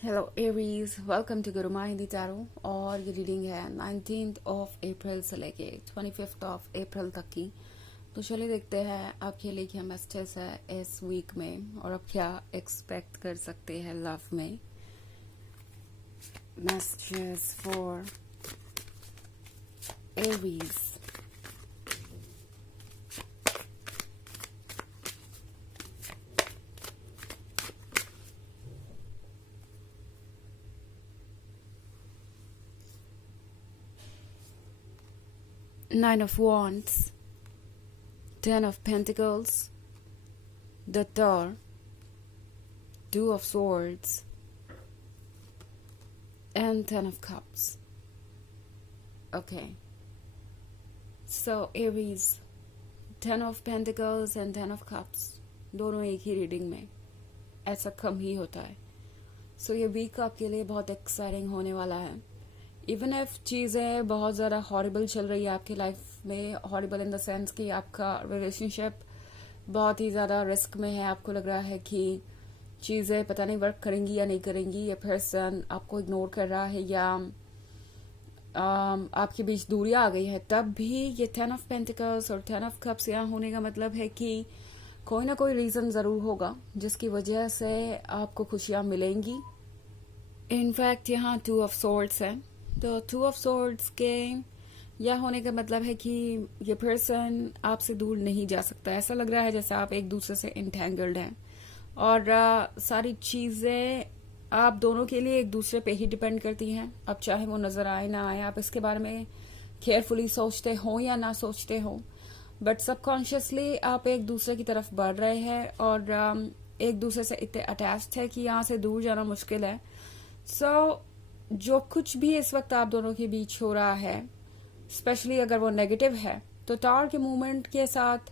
Hello Aries, welcome to Gurumaa Hindi tarot. और ये reading है 19th ऑफ अप्रैल से लेके 25th ऑफ अप्रैल तक की। तो चलिए देखते हैं आपके लिए क्या मैसेजेस है इस वीक में और आप क्या एक्सपेक्ट कर सकते हैं लव में। Messages for Aries. Nine of Wands, Ten of Pentacles, the Tower, Two of Swords, and Ten of Cups. Okay. So Aries, Ten of Pentacles and Ten of Cups दोनों एक ही रीडिंग में, ऐसा कम ही होता है। सो ये वीक आपके लिए बहुत एक्साइटिंग होने वाला है। इवन इफ चीज़ें बहुत ज़्यादा हॉरिबल चल रही है आपकी लाइफ में, हॉरिबल इन द सेंस कि आपका रिलेशनशिप बहुत ही ज़्यादा रिस्क में है, आपको लग रहा है कि चीज़ें पता नहीं वर्क करेंगी या नहीं करेंगी, ये पर्सन आपको इग्नोर कर रहा है या आपके बीच दूरियां आ गई है, तब भी ये 10 ऑफ पेंटिकल्स और 10 ऑफ कप्स यहाँ होने का मतलब है कि कोई ना कोई रीज़न ज़रूर होगा जिसकी वजह से आपको खुशियाँ मिलेंगी। इनफैक्ट यहाँ 2 ऑफ सोर्ड्स है, तो 2 ऑफ सोर्ड्स के यह होने का मतलब है कि ये पर्सन आपसे दूर नहीं जा सकता। ऐसा लग रहा है जैसे आप एक दूसरे से इंटेंगल्ड हैं और सारी चीज़ें आप दोनों के लिए एक दूसरे पे ही डिपेंड करती हैं। अब चाहे वो नज़र आए ना आए, आप इसके बारे में केयरफुली सोचते हो या ना सोचते हो, बट सबकॉन्शियसली आप एक दूसरे की तरफ बढ़ रहे हैं और एक दूसरे से इतने अटैच्ड है कि यहाँ से दूर जाना मुश्किल है। सो जो कुछ भी इस वक्त आप दोनों के बीच हो रहा है, स्पेशली अगर वो नेगेटिव है, तो टावर के मूवमेंट के साथ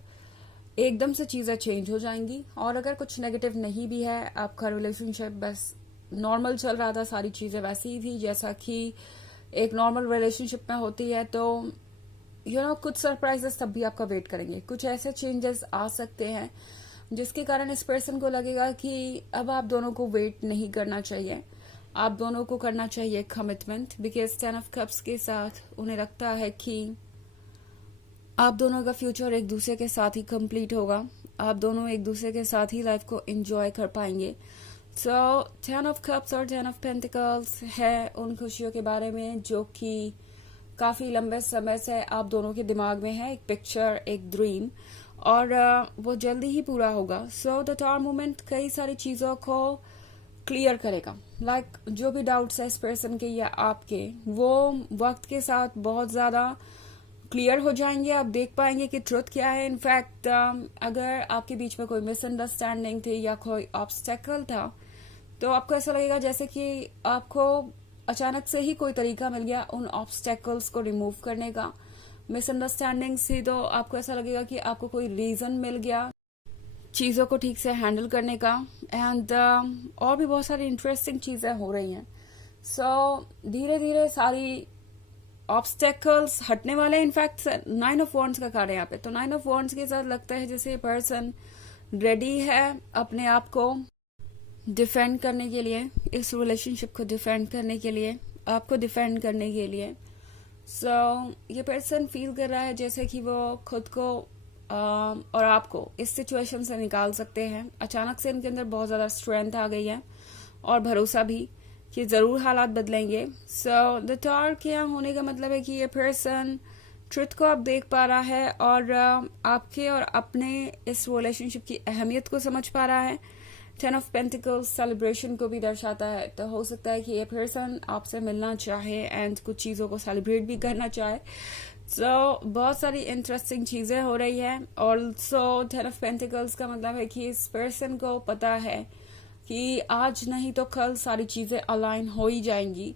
एकदम से चीज़ें चेंज हो जाएंगी। और अगर कुछ नेगेटिव नहीं भी है, आपका रिलेशनशिप बस नॉर्मल चल रहा था, सारी चीज़ें वैसी ही थी जैसा कि एक नॉर्मल रिलेशनशिप में होती है, तो कुछ सरप्राइजेस तब भी आपका वेट करेंगे। कुछ ऐसे चेंजेस आ सकते हैं जिसके कारण इस पर्सन को लगेगा कि अब आप दोनों को वेट नहीं करना चाहिए, आप दोनों को करना चाहिए कमिटमेंट। बिकॉज 10 ऑफ कप्स के साथ उन्हें लगता है कि आप दोनों का फ्यूचर एक दूसरे के साथ ही कंप्लीट होगा, आप दोनों एक दूसरे के साथ ही लाइफ को एंजॉय कर पाएंगे। सो 10 ऑफ कप्स और 10 ऑफ पेंटिकल्स है उन खुशियों के बारे में जो कि काफ़ी लंबे समय से आप दोनों के दिमाग में है, एक पिक्चर, एक ड्रीम, और वो जल्दी ही पूरा होगा। सो द टावर मूवमेंट कई सारी चीज़ों को क्लियर करेगा। लाइक जो भी डाउट्स है इस पर्सन के या आपके, वो वक्त के साथ बहुत ज़्यादा क्लियर हो जाएंगे। आप देख पाएंगे कि ट्रुथ क्या है। इनफैक्ट अगर आपके बीच में कोई मिसअंडरस्टैंडिंग थी या कोई ऑब्स्टेकल था, तो आपको ऐसा लगेगा जैसे कि आपको अचानक से ही कोई तरीका मिल गया उन ऑब्स्टेकल्स को रिमूव करने का। मिसअंडरस्टैंडिंग थी तो आपको ऐसा लगेगा कि आपको कोई रीजन मिल गया चीज़ों को ठीक से हैंडल करने का। एंड और भी बहुत सारी इंटरेस्टिंग चीज़ें हो रही हैं। सो धीरे धीरे सारी ऑब्स्टेकल्स हटने वाले हैं। इनफैक्ट 9 ऑफ वॉन्ड्स का कार्ड है यहाँ पे, तो 9 ऑफ वॉन्ड्स के साथ लगता है जैसे पर्सन रेडी है अपने आप को डिफेंड करने के लिए, इस रिलेशनशिप को डिफेंड करने के लिए, आपको डिफेंड करने के लिए। सो ये पर्सन फील कर रहा है जैसे कि वो खुद को और आपको इस सिचुएशन से निकाल सकते हैं। अचानक से इनके अंदर बहुत ज़्यादा स्ट्रेंथ आ गई है और भरोसा भी कि ज़रूर हालात बदलेंगे। सो द टावर के यहाँ होने का मतलब है कि ये पर्सन ट्रुथ को आप देख पा रहा है और आपके और अपने इस रिलेशनशिप की अहमियत को समझ पा रहा है। 10 ऑफ पेंटिकल्स सेलिब्रेशन को भी दर्शाता है, तो हो सकता है कि ये पर्सन आपसे मिलना चाहे एंड कुछ चीज़ों को सेलिब्रेट भी करना चाहे। सो बहुत सारी इंटरेस्टिंग चीज़ें हो रही है। ऑल्सो 10 ऑफ पेंटिकल्स का मतलब है कि इस पर्सन को पता है कि आज नहीं तो कल सारी चीज़ें अलाइन हो ही जाएंगी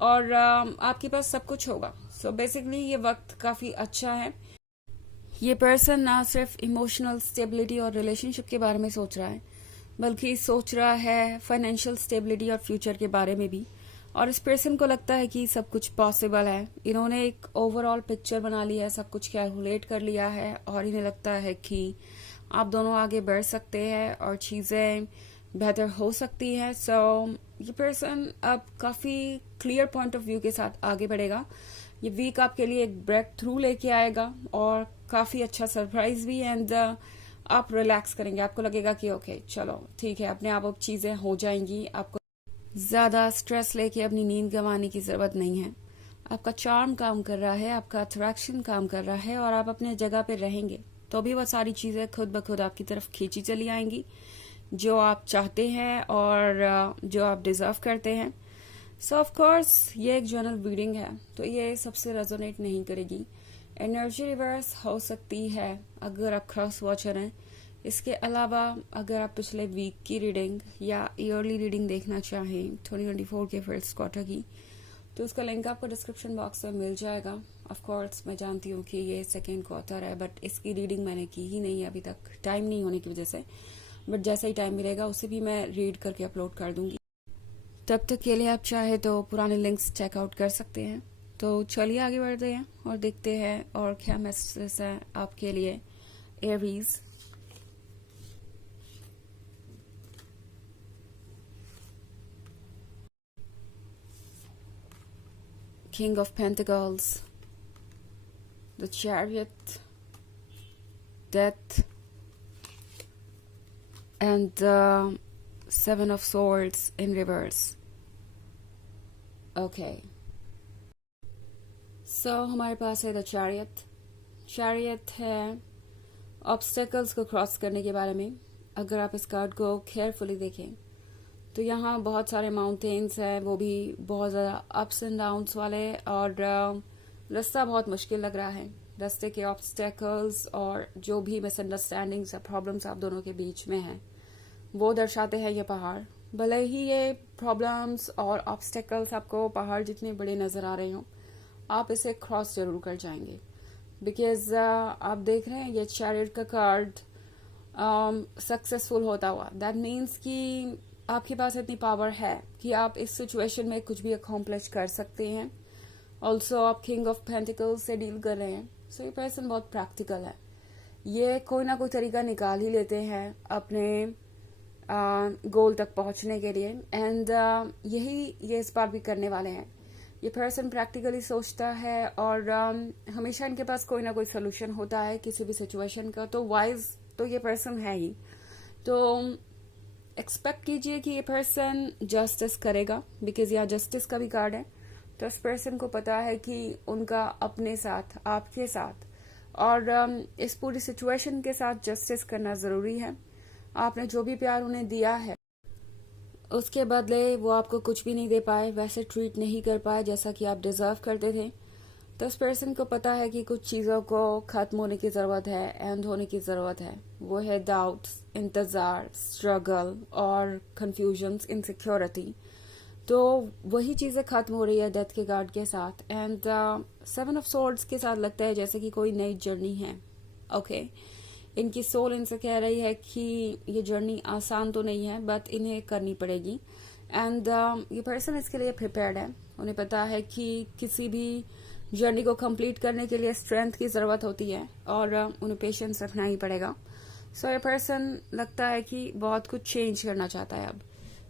और आपके पास सब कुछ होगा। सो बेसिकली ये वक्त काफ़ी अच्छा है। ये पर्सन ना सिर्फ इमोशनल स्टेबिलिटी और रिलेशनशिप के बारे में सोच रहा है, बल्कि सोच रहा है फाइनेंशियल स्टेबिलिटी और फ्यूचर के बारे में भी। और इस पर्सन को लगता है कि सब कुछ पॉसिबल है। इन्होंने एक ओवरऑल पिक्चर बना लिया है, सब कुछ कैलकुलेट कर लिया है और इन्हें लगता है कि आप दोनों आगे बढ़ सकते हैं और चीज़ें बेहतर हो सकती है। सो ये पर्सन अब काफ़ी क्लियर पॉइंट ऑफ व्यू के साथ आगे बढ़ेगा। ये वीक आपके लिए एक ब्रेक थ्रू लेके आएगा और काफ़ी अच्छा सरप्राइज भी। एंड आप रिलैक्स करेंगे, आपको लगेगा कि ओके चलो ठीक है, अपने आप अब चीज़ें हो जाएंगी। आपको ज़्यादा स्ट्रेस लेके अपनी नींद गंवाने की ज़रूरत नहीं है। आपका चार्म काम कर रहा है, आपका अट्रैक्शन काम कर रहा है, और आप अपने जगह पे रहेंगे तो भी वो सारी चीज़ें खुद ब खुद आपकी तरफ खींची चली आएंगी, जो आप चाहते हैं और जो आप डिजर्व करते हैं। सो ऑफ कोर्स ये एक जनरल रीडिंग है, तो ये सबसे रेजोनेट नहीं करेगी। एनर्जी रिवर्स हो सकती है अगर आप क्रॉस वॉचर हैं। इसके अलावा अगर आप पिछले वीक की रीडिंग या ईयरली रीडिंग देखना चाहें 2024 के फर्स्ट क्वार्टर की, तो उसका लिंक आपको डिस्क्रिप्शन बॉक्स में मिल जाएगा। ऑफ कोर्स मैं जानती हूँ कि ये सेकेंड क्वार्टर है, बट इसकी रीडिंग मैंने की ही नहीं है अभी तक, टाइम नहीं होने की वजह से। बट जैसा ही टाइम मिलेगा उसे भी मैं रीड करके अपलोड कर दूंगी। तब तक के लिए आप चाहे तो पुराने लिंक्स चेकआउट कर सकते हैं। तो चलिए आगे बढ़ते हैं और देखते हैं और क्या मैसेज है आपके लिए Aries. King of Pentacles, the Chariot, Death, and the Seven of Swords in reverse. Okay. So हमारे पास है द चैरियट। चैरियट है ऑब्स्टेकल्स को क्रॉस करने के बारे में। अगर आप इस कार्ड को केयरफुली देखें तो यहाँ बहुत सारे माउंटेन्स हैं, वो भी बहुत ज़्यादा अप्स एंड डाउन्स वाले, और रास्ता बहुत मुश्किल लग रहा है। रास्ते के ऑब्स्टेकल्स और जो भी मिसअंडरस्टैंडिंग्स या प्रॉब्लम्स आप दोनों के बीच में हैं वो दर्शाते हैं ये पहाड़। भले ही ये प्रॉब्लम्स और ऑब्स्टेकल्स आपको पहाड़ जितने बड़े नज़र आ रहे हों, आप इसे क्रॉस जरूर कर जाएंगे। बिकॉज आप देख रहे हैं ये चैरियट का कार्ड सक्सेसफुल होता हुआ। दैट मीन्स कि आपके पास इतनी पावर है कि आप इस सिचुएशन में कुछ भी अकॉम्प्लिश कर सकते हैं। ऑल्सो आप किंग ऑफ पेंटिकल्स से डील कर रहे हैं, सो ये पर्सन बहुत प्रैक्टिकल है। ये कोई ना कोई तरीका निकाल ही लेते हैं अपने गोल तक पहुंचने के लिए। एंड यही ये इस बार भी करने वाले हैं। ये पर्सन प्रैक्टिकली सोचता है और हमेशा इनके पास कोई ना कोई सोल्यूशन होता है किसी भी सिचुएशन का। तो वाइज तो ये पर्सन है ही। तो एक्सपेक्ट कीजिए कि ये पर्सन जस्टिस करेगा, बिकॉज यहाँ जस्टिस का भी कार्ड है। तो इस पर्सन को पता है कि उनका अपने साथ, आपके साथ और इस पूरी सिचुएशन के साथ जस्टिस करना जरूरी है। आपने जो भी प्यार उन्हें दिया है उसके बदले वो आपको कुछ भी नहीं दे पाए, वैसे ट्रीट नहीं कर पाए जैसा कि आप डिजर्व करते थे। तो इस पर्सन को पता है कि कुछ चीज़ों को ख़त्म होने की ज़रूरत है, एंड होने की ज़रूरत है। वो है डाउट्स, इंतज़ार, स्ट्रगल और कंफ्यूजन्स, इनसिक्योरिटी। तो वही चीज़ें ख़त्म हो रही है डेथ के कार्ड के साथ। एंड सेवन ऑफ सोर्ड्स के साथ लगता है जैसे कि कोई नई जर्नी है। ओके इनकी सोल इनसे कह रही है कि ये जर्नी आसान तो नहीं है, बट इन्हें करनी पड़ेगी। एंड ये पर्सन इसके लिए प्रिपेयर्ड है। उन्हें पता है कि किसी भी जर्नी को कंप्लीट करने के लिए स्ट्रेंथ की ज़रूरत होती है और उन्हें पेशेंस रखना ही पड़ेगा। सो ये पर्सन लगता है कि बहुत कुछ चेंज करना चाहता है अब।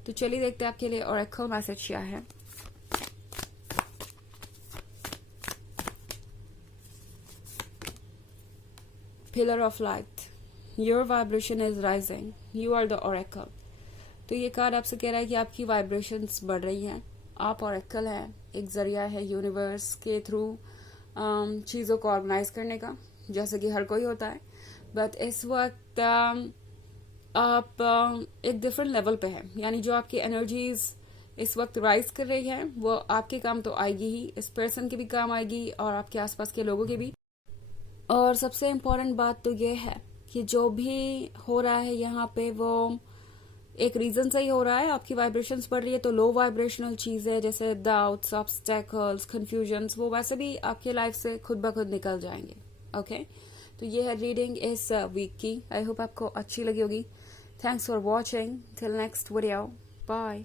तो चलिए देखते हैं आपके लिए ओरेकल मैसेज क्या है। Pillar of light, your vibration is rising, you are the oracle. तो ये कार्ड आपसे कह रहा है कि आपकी वाइब्रेशंस बढ़ रही हैं। आप ओरेकल हैं, एक जरिया है यूनिवर्स के थ्रू चीज़ों को ऑर्गेनाइज करने का, जैसे कि हर कोई होता है। बट इस वक्त आप एक डिफरेंट लेवल पे हैं, यानी जो आपकी एनर्जीज इस वक्त राइज कर रही है वो आपके काम तो आएगी ही, इस पर्सन के भी काम आएगी और आपके आसपास के लोगों के भी। और सबसे इम्पोर्टेंट बात तो ये है कि जो भी हो रहा है यहाँ पे वो एक रीजन से ही हो रहा है। आपकी वाइब्रेशंस बढ़ रही है, तो लो वाइब्रेशनल चीजें जैसे डाउट्स, ऑब्स्टेकल्स, कंफ्यूजन्स, वो वैसे भी आपके लाइफ से खुद ब खुद निकल जाएंगे। ओके तो ये है रीडिंग इस वीक की। आई होप आपको अच्छी लगी होगी। Thanks for watching. Till next video, bye.